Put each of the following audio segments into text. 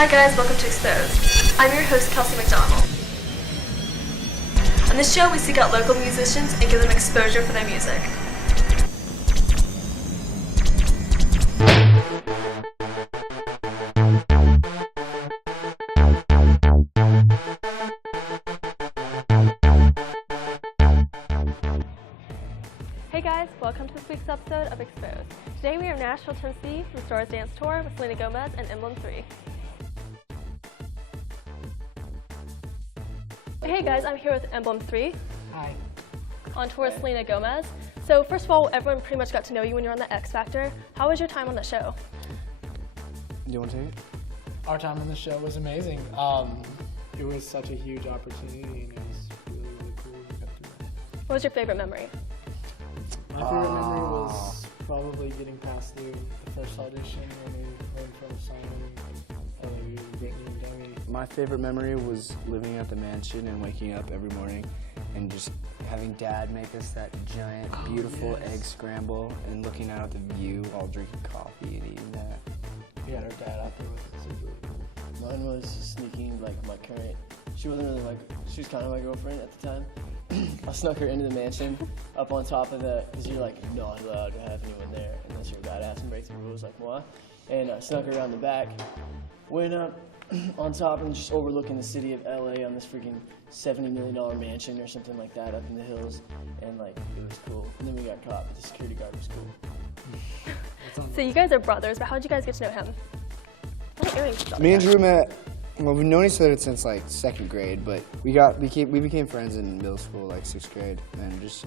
Hi guys, welcome to Exposed. I'm your host, Kelsey McDonald. On this show, we seek out local musicians and give them exposure for their music. Hey guys, welcome to this week's episode of Exposed. Today we are in Nashville, Tennessee for the Stars Dance Tour with Selena Gomez and Emblem3. Hey guys, I'm here with Emblem3. Hi. On tour with Selena Gomez. So first of all, everyone pretty much got to know you when you were on the X Factor. How was your time on the show? Do you want to take it? Our time on the show was amazing. It was such a huge opportunity, and it was really, really cool to go through that. What was your favorite memory? My favorite memory was probably getting past the first audition when we were in front of Simon, Brittany, and Demi. My favorite memory was living at the mansion and waking up every morning and just having Dad make us that giant, beautiful egg scramble and looking out at the view while drinking coffee and eating that. We had our dad out there with us. It was really cool. Mine was sneaking like my current, she wasn't really like, she was kind of my girlfriend at the time. I snuck her into the mansion up on top of the, because you're like not allowed to have anyone there unless you're a badass and break the rules like what? And I snuck her around the back, went up on top and just overlooking the city of LA on this freaking $70 million mansion or something like that up in the hills, and like it was cool. And then we got caught, but the security guard was cool. So you guys are brothers, but how did you guys get to know him? Me and Drew met, well, we've known each other since like 2nd grade, but we became friends in middle school, like 6th grade, and just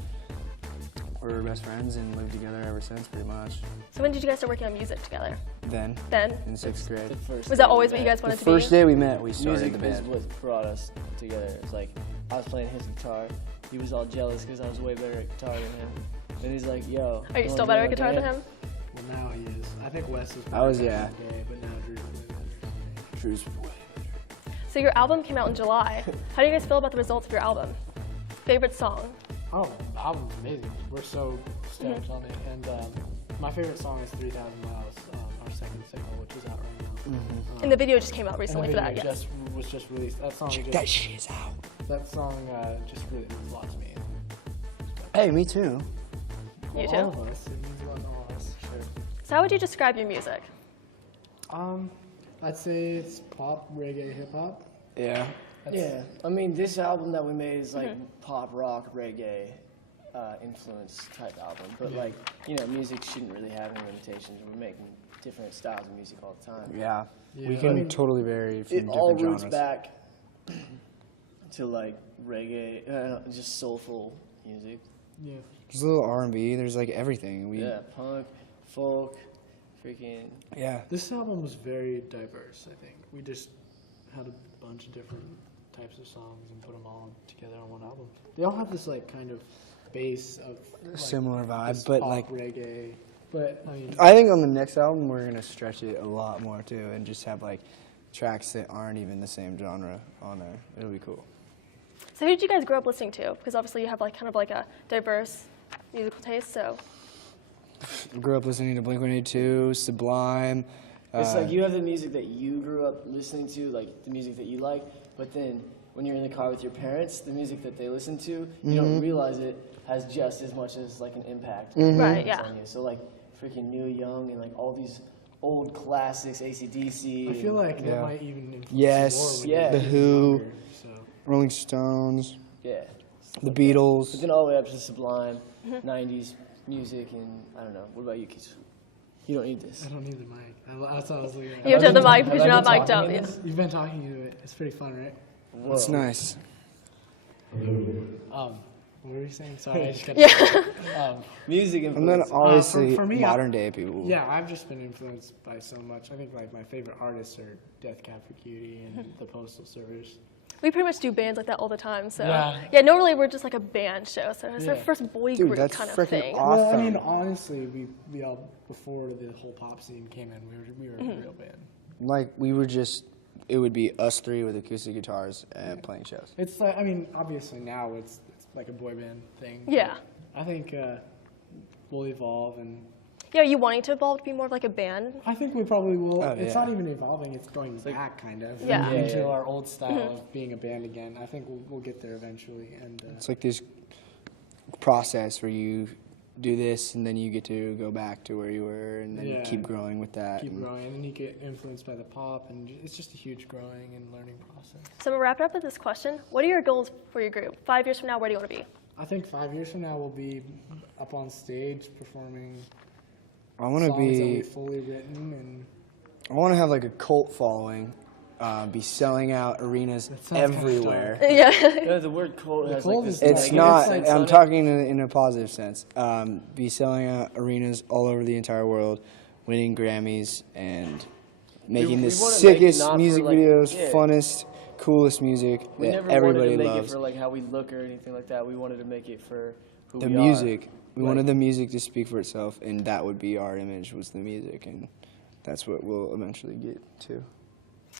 we're best friends and lived together ever since, pretty much. So when did you guys start working on music together? Then? In 6th grade. Was that always what you guys wanted to be? The first day we met, we started the band. Music was what brought us together. It was like, I was playing his guitar, he was all jealous because I was way better at guitar than him. And he's like, yo. Are you still better at guitar than him? Well, now he is. I think Wes is I was, yeah. Okay, but now Drew's way better. Drew's way better. So your album came out in July. How do you guys feel about the results of your album? Favorite song? Oh, the album's amazing. We're so stoked on it. And my favorite song is 3,000 Miles, our second single, which is out right now. And the video just came out recently for that, yes. Was just released. That song Check that shit is out. That song just really means a lot to me. Hey, me too. You too? All of us. It means a lot to all of us, sure. So how would you describe your music? I'd say it's pop, reggae, hip-hop. Yeah. Yeah, I mean, this album that we made is like pop, rock, reggae influence type album. But like, you know, music shouldn't really have any limitations. We're making different styles of music all the time. Yeah. We can totally vary from It different all genres. roots back to like reggae, just soulful music. Yeah. There's a little R&B. There's like everything. Yeah, punk, folk, freaking. Yeah. This album was very diverse, I think. We just had a bunch of different types of songs and put them all together on one album. They all have this like kind of base of like, Similar vibe, this but pop, like reggae. But I mean, I think on the next album we're gonna stretch it a lot more too, and just have like tracks that aren't even the same genre on there. It'll be cool. So who did you guys grow up listening to? Because obviously you have like kind of like a diverse musical taste, so. I grew up listening to Blink-182, Sublime. It's like you have the music that you grew up listening to, like the music that you like, but then when you're in the car with your parents, the music that they listen to, you don't realize it has just as much as like an impact Right, yeah. on you. So like freaking Neil Young and like all these old classics, AC/DC. I feel like Yeah. that might even influence Yes, more when yeah. you're The Who, younger, so. Rolling Stones, Yeah. The Beatles. But then all the way up to Sublime, 90s music, and I don't know. What about you, kids? You don't need this. I don't need the mic. That's what I was looking at. You have to have the mic because Have you're I not been mic'd up. talking in Yeah. this? You've been talking to it. It's pretty fun, right? Whoa. It's nice. What were you saying? Sorry, I just got Yeah. Music And then influence. obviously for me, modern day people. Yeah, I've just been influenced by so much. I think like my favorite artists are Death Cab for Cutie and the Postal Service. We pretty much do bands like that all the time, so. Yeah. Normally we're just like a band show, so it's our Yeah. first boy Dude, group that's kind of freaking thing. awesome. Well, I mean, honestly, we all, before the whole pop scene came in, we were a real band. Like we were just, it would be us three with acoustic guitars and playing shows. It's like, I mean, obviously now it's like a boy band thing. Yeah. I think we'll evolve and Yeah, are you wanting to evolve to be more of like a band? I think we probably will. Oh, It's yeah. not even evolving; it's going back, kind of, Yeah. into our old style of being a band again. I think we'll get there eventually, and It's like this process where you do this and then you get to go back to where you were and then Yeah. keep growing with that. keep and growing. And then you get influenced by the pop, and it's just a huge growing and learning process. So we'll wrap it up with this question. What are your goals for your group? 5 years from now, where do you want to be? I think 5 years from now we'll be up on stage performing I want to songs that be. we've fully written, and I want to have like a cult following. Be selling out arenas That sounds kinda everywhere. Yeah. Yeah, the word cult has cult like is this. It's negative not. sense I'm on it. talking in a positive sense. Be selling out arenas all over the entire world, winning Grammys, and making the we wanna make it sickest not for, music like- videos, yeah. funnest, coolest music We that never everybody wanted to make loves. it for like how we look or anything like that. We wanted to make it for who The we music. We Like- wanted the music to speak for itself, and that would be our image. Was the music, and that's what we'll eventually get to.